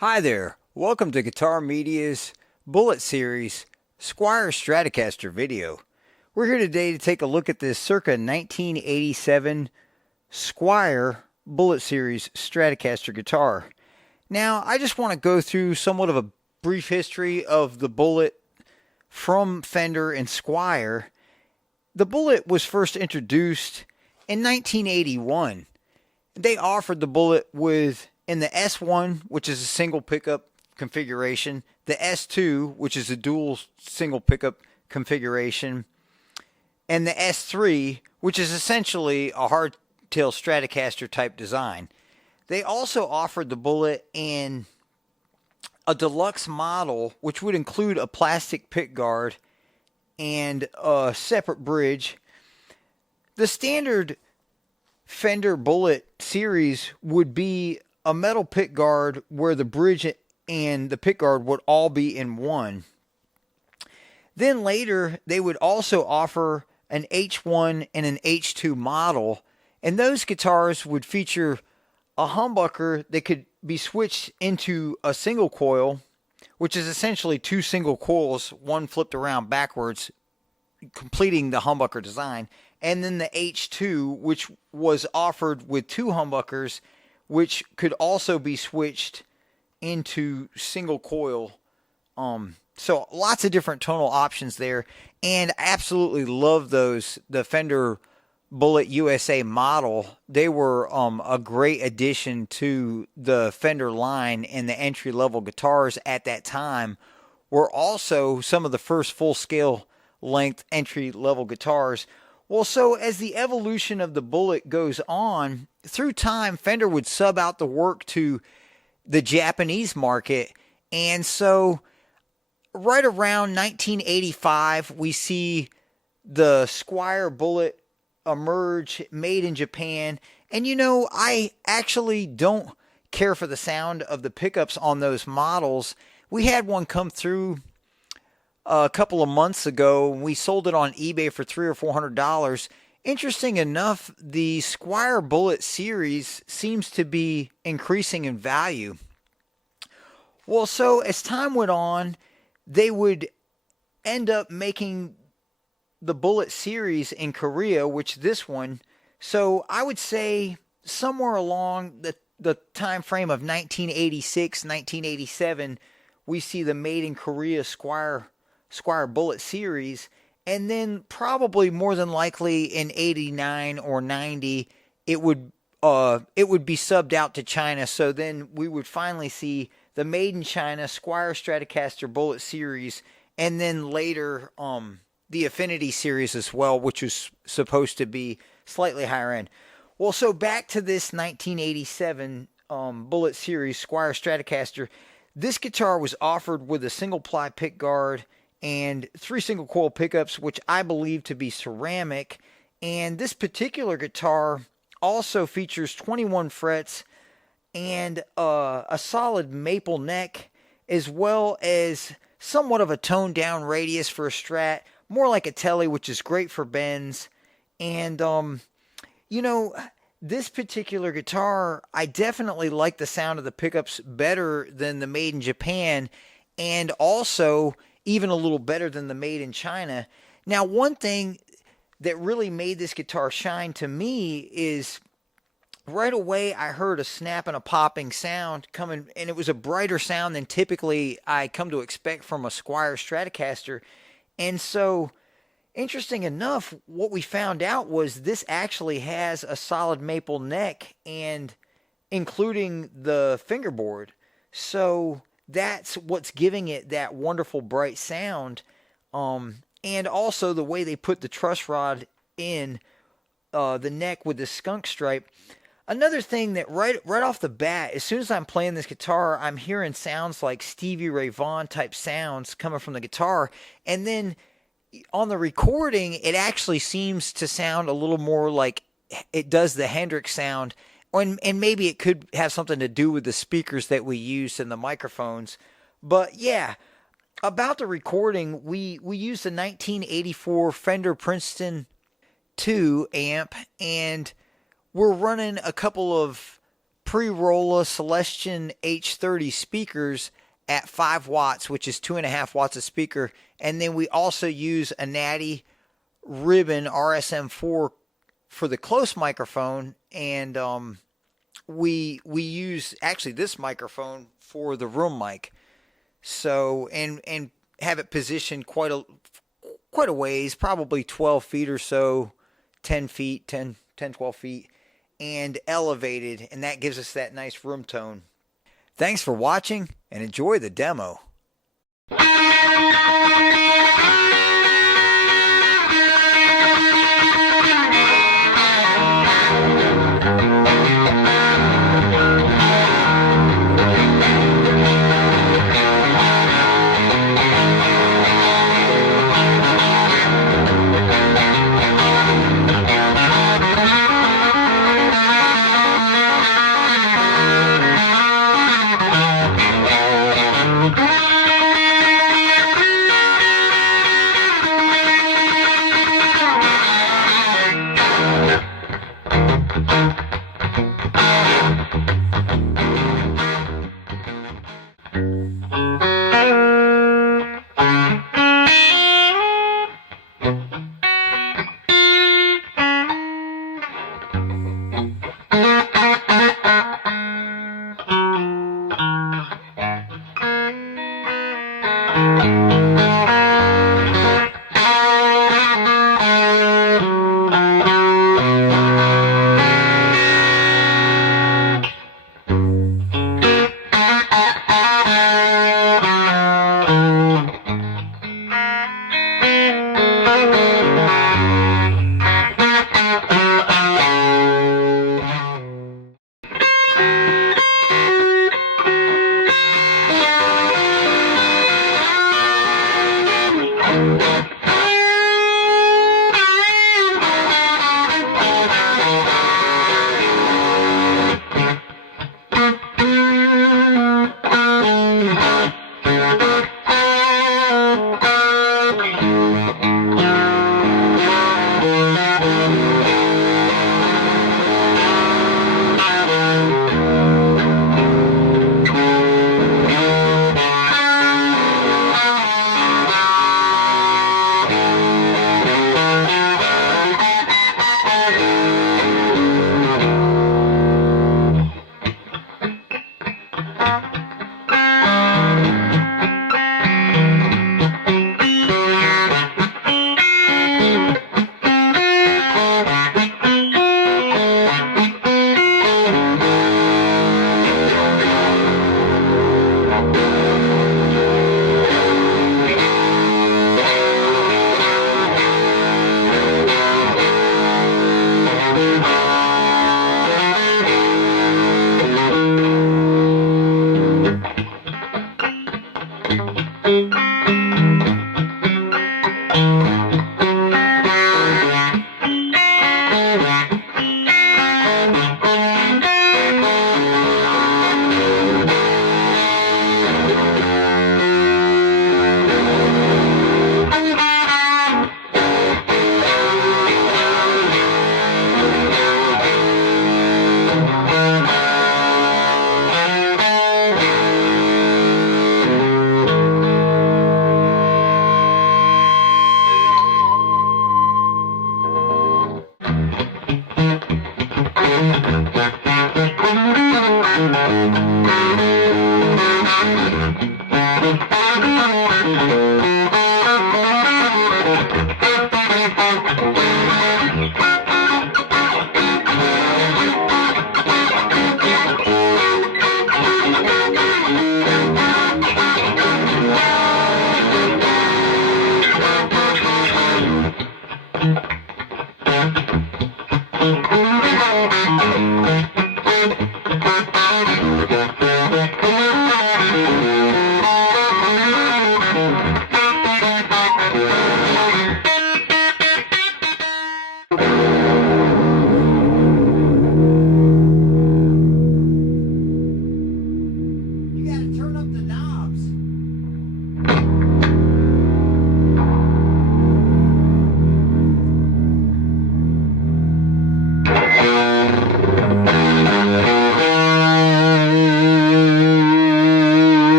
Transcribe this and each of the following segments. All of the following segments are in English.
Hi there, welcome to Guitar Media's Bullet Series Squier Stratocaster video. We're here today to take a look at this circa 1987 Squier Bullet Series Stratocaster guitar. Now, I just want to go through somewhat of a brief history of the Bullet from Fender and Squier. The Bullet was first introduced in 1981. They offered the Bullet in the S1, which is a single pickup configuration, the S2, which is a dual single pickup configuration, and the S3, which is essentially a hardtail Stratocaster type design. They also offered the Bullet in a deluxe model, which would include a plastic pickguard and a separate bridge. The standard Fender Bullet series would be a metal pickguard where the bridge and the pickguard would all be in one. Then later, they would also offer an H1 and an H2 model, and those guitars would feature a humbucker that could be switched into a single coil, which is essentially two single coils, one flipped around backwards, completing the humbucker design, and then the H2, which was offered with two humbuckers, which could also be switched into single coil. So lots of different tonal options there, and I absolutely love those. The Fender Bullet USA model, they were a great addition to the Fender line, and the entry-level guitars at that time were also some of the first full-scale length entry-level guitars. Well, so as the evolution of the Bullet goes on, through time, Fender would sub out the work to the Japanese market. And so right around 1985, we see the Squier Bullet emerge, made in Japan. And I actually don't care for the sound of the pickups on those models. We had one come through a couple of months ago. We sold it on eBay for $300 or $400. Interesting enough, the Squier Bullet series seems to be increasing in value. Well, so as time went on, they would end up making the Bullet series in Korea, which this one. So I would say somewhere along the time frame of 1986, 1987, we see the made in Korea Squier Bullet series, and then probably more than likely in 89 or 90 it would be subbed out to China. So then we would finally see the made in China Squier Stratocaster Bullet series, and then later the Affinity series as well, which was supposed to be slightly higher end. Well, so back to this 1987 Bullet series Squier Stratocaster. This guitar was offered with a single ply pickguard and three single coil pickups, which I believe to be ceramic. And this particular guitar also features 21 frets and a solid maple neck, as well as somewhat of a toned down radius for a Strat, more like a Tele, which is great for bends. And this particular guitar, I definitely like the sound of the pickups better than the made in Japan, and also even a little better than the made in China. Now, one thing that really made this guitar shine to me is right away I heard a snap and a popping sound coming, and it was a brighter sound than typically I come to expect from a Squier Stratocaster. And so, interesting enough, what we found out was this actually has a solid maple neck, and including the fingerboard. So that's what's giving it that wonderful bright sound. And also the way they put the truss rod in the neck with the skunk stripe. Another thing that right off the bat, as soon as I'm playing this guitar, I'm hearing sounds like Stevie Ray Vaughan type sounds coming from the guitar. And then on the recording, it actually seems to sound a little more like it does the Hendrix sound. And maybe it could have something to do with the speakers that we use and the microphones. But yeah, about the recording, we used a 1984 Fender Princeton 2 amp, and we're running a couple of pre-Rolla Celestion H30 speakers at 5 watts, which is 2.5 watts a speaker. And then we also use a Natty Ribbon RSM4 for the close microphone, and we use actually this microphone for the room mic. So and have it positioned quite a ways, probably 12 feet or so, 10 feet, 12 feet, and elevated, and that gives us that nice room tone. Thanks for watching, and enjoy the demo.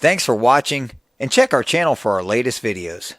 Thanks for watching, and check our channel for our latest videos.